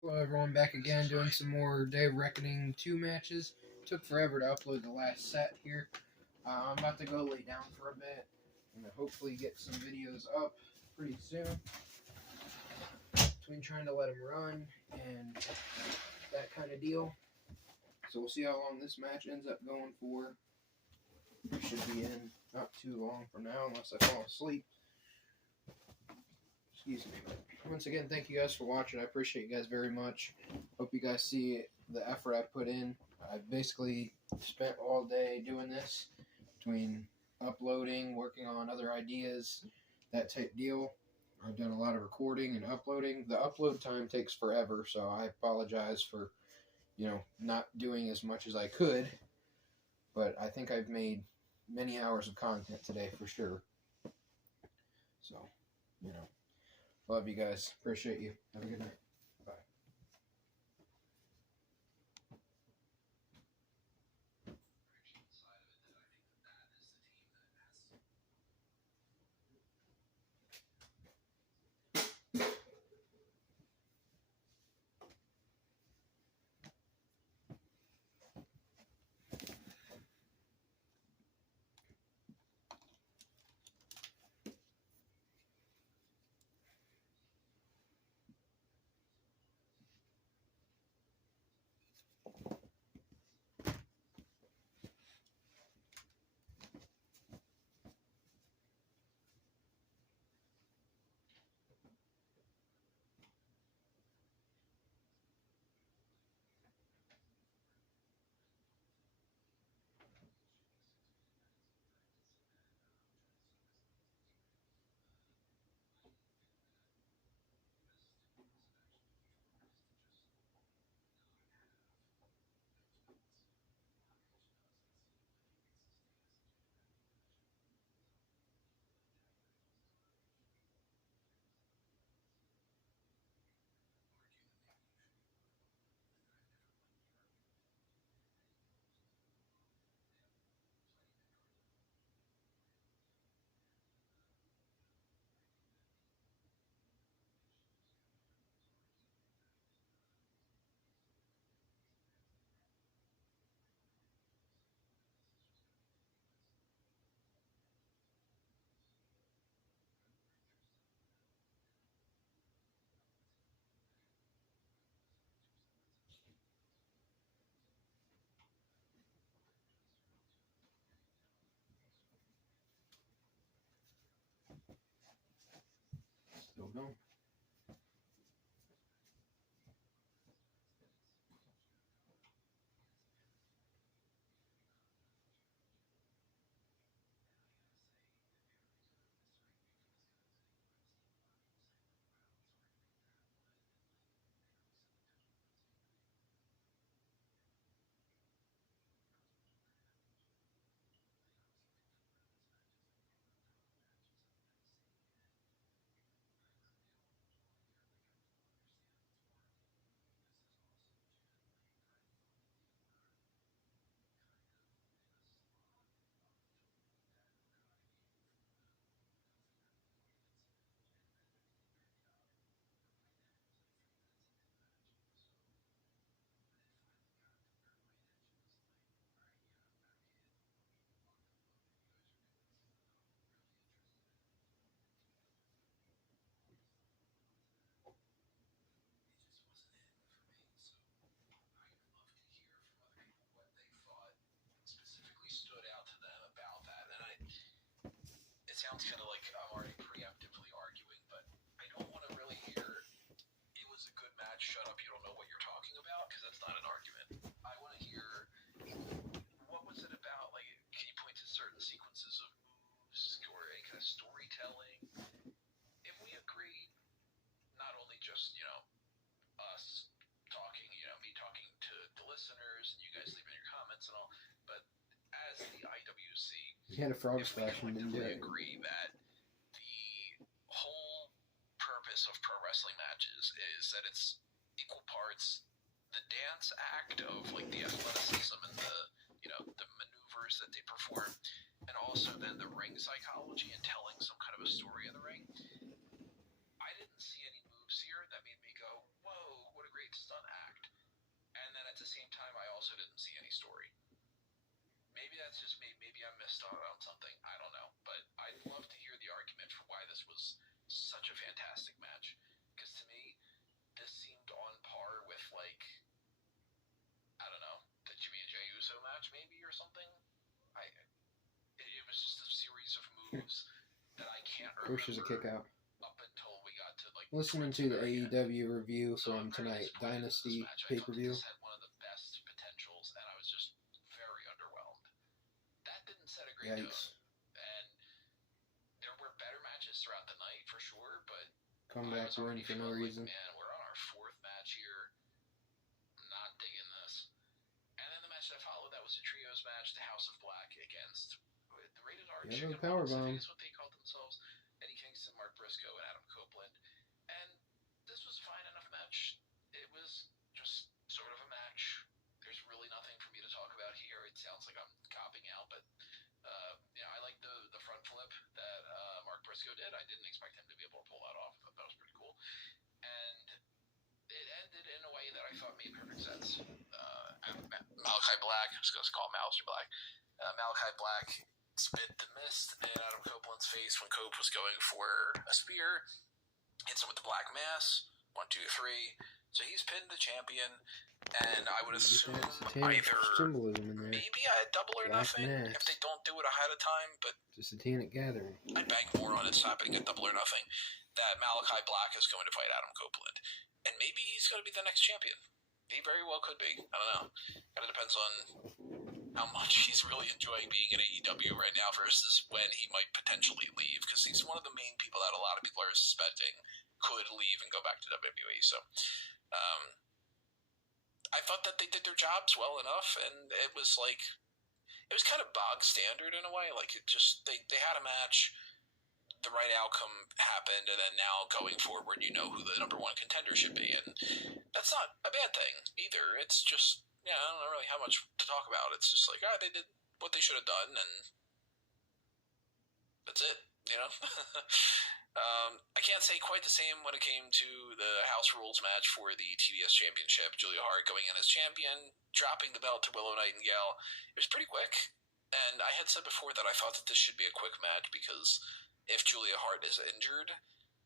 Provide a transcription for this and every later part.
Hello everyone, back again doing some more Day of Reckoning 2 matches. Took forever to upload the last set here. I'm about to go lay down for a bit and hopefully get some videos up pretty soon. Between trying to let them run and that kind of deal. So we'll see how long this match ends up going for. It should be in not too long from now unless I fall asleep. Excuse me. Once again, thank you guys for watching. I appreciate you guys very much. Hope you guys see the effort I put in. I've basically spent all day doing this, between uploading, working on other ideas, that type deal. I've done a lot of recording and uploading. The upload time takes forever, so I apologize for, not doing as much as I could. But I think I've made many hours of content today for sure. So, love you guys. Appreciate you. Have a good night. Bye. Still going. Sounds kind of like I'm already preemptively arguing, but I don't want to really hear it was a good match, shut up, you don't know what you're talking about, because that's not an argument. I want to hear what was it about, like, can you point to certain sequences of moves or any kind of storytelling? If we agree, not only just, us talking, me talking to the listeners, and you guys leaving your comments and all, but as the IWC, You had a frog if we splash and didn't do collectively it. agree that the whole purpose of pro wrestling matches is that it's equal parts the dance act of like the athleticism and the the maneuvers that they perform, and also then the ring psychology and telling some kind of a story in the ring. I didn't see any moves here that made me go, whoa, what a great also didn't see any story. Maybe that's just me. Maybe I missed out on something. I don't know. But I'd love to hear the argument for why this was such a fantastic match. Because to me, this seemed on par with, like, I don't know, the Jimmy and Jey Uso match maybe or something. It was just a series of moves that I can't remember. Pushes a kick out. Up until we got to, like, Listening to the AEW review from tonight, Dynasty pay-per-view. This had one of the best potentials, and I was just very underwhelmed. That didn't set a great tone. And there were better matches throughout the night, for sure, but Comeback win for no reason. Like, man, we're on our fourth match here. I'm not digging this. And then the match that followed, that was a trios match, the House of Black against the Rated R Chicken Balls, I think is what they called themselves. Eddie Kingston, Mark Briscoe, and Adam Copeland. And this was a fine enough match. It was just sort of a match. There's really nothing for me to talk about here. It sounds like I'm copping out, but I like the front flip that Mark Briscoe did. I didn't expect him to be able to pull that off. I thought that was pretty cool. And it ended in a way that I thought made perfect sense. Malachi Black, I'm just going to call him Malachi Black. Malachi Black spit the mist in Adam Copeland's face when Cope was going for a spear. Hits him with the black mass. 1, 2, 3. So he's pinned the champion, and I would assume either maybe a double or nothing if they don't do it ahead of time, but it's a Satanic Gathering. I'd bank more on it happening at double or nothing. That Malachi Black is going to fight Adam Copeland, and maybe he's going to be the next champion. He very well could be. I don't know. Kind of depends on how much he's really enjoying being in AEW right now versus when he might potentially leave, because he's one of the main people that a lot of people are suspecting could leave and go back to WWE. So I thought that they did their jobs well enough, and it was kind of bog standard in a way. Like, it just they had a match, the right outcome happened, and then now going forward, you know who the number one contender should be, and that's not a bad thing either. It's just, I don't know really how much to talk about. It's just like, they did what they should have done, and that's it, I can't say quite the same when it came to the House Rules match for the TDS Championship. Julia Hart going in as champion, dropping the belt to Willow Nightingale. It was pretty quick, and I had said before that I thought that this should be a quick match because if Julia Hart is injured,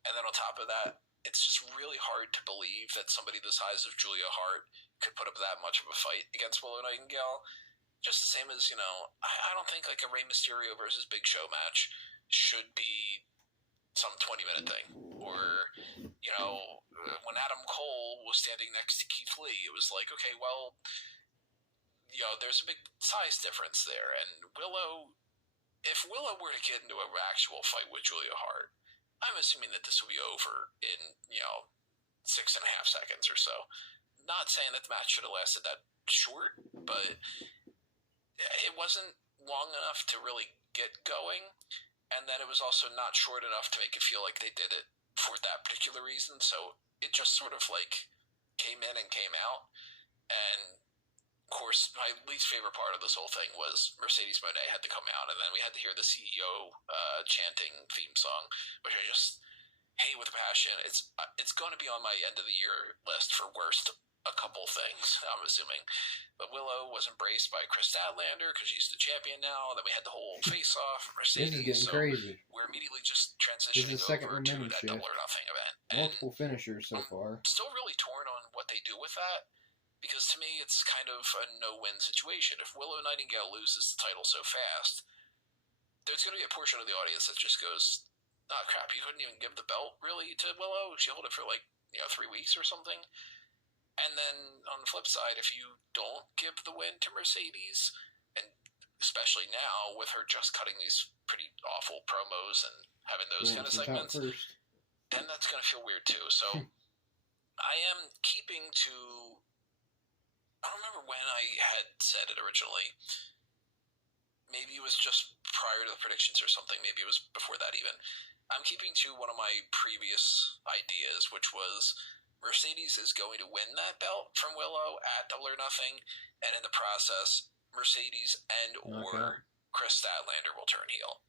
and then on top of that, it's just really hard to believe that somebody the size of Julia Hart could put up that much of a fight against Willow Nightingale. Just the same as, I don't think like a Rey Mysterio versus Big Show match should be some 20-minute thing. Or, when Adam Cole was standing next to Keith Lee, it was like, okay, well, there's a big size difference there. And if Willow were to get into an actual fight with Julia Hart, I'm assuming that this will be over in, 6.5 seconds or so. Not saying that the match should have lasted that short, but it wasn't long enough to really get going, and then it was also not short enough to make it feel like they did it for that particular reason, so it just sort of came in and came out. And of course, my least favorite part of this whole thing was Mercedes Moné had to come out, and then we had to hear the CEO chanting theme song, which I just hate with a passion. It's going to be on my end of the year list for worst a couple things, I'm assuming. But Willow was embraced by Chris Statlander because she's the champion now. Then we had the whole face-off. Mercedes. This is getting crazy. We're immediately just transitioning over to that shift. Double or Nothing event. Multiple finishers so far. I'm still really torn on what they do with that, because to me it's kind of a no-win situation. If Willow Nightingale loses the title so fast, there's going to be a portion of the audience that just goes, oh crap, you couldn't even give the belt really to Willow? She held it for 3 weeks or something. And then on the flip side, if you don't give the win to Mercedes, and especially now with her just cutting these pretty awful promos and having those kind of segments, then that's going to feel weird too. So I am keeping to, I don't remember when I had said it originally. Maybe it was just prior to the predictions or something. Maybe it was before that even. I'm keeping to one of my previous ideas, which was Mercedes is going to win that belt from Willow at Double or Nothing, and in the process, Mercedes and or Chris Statlander will turn heel.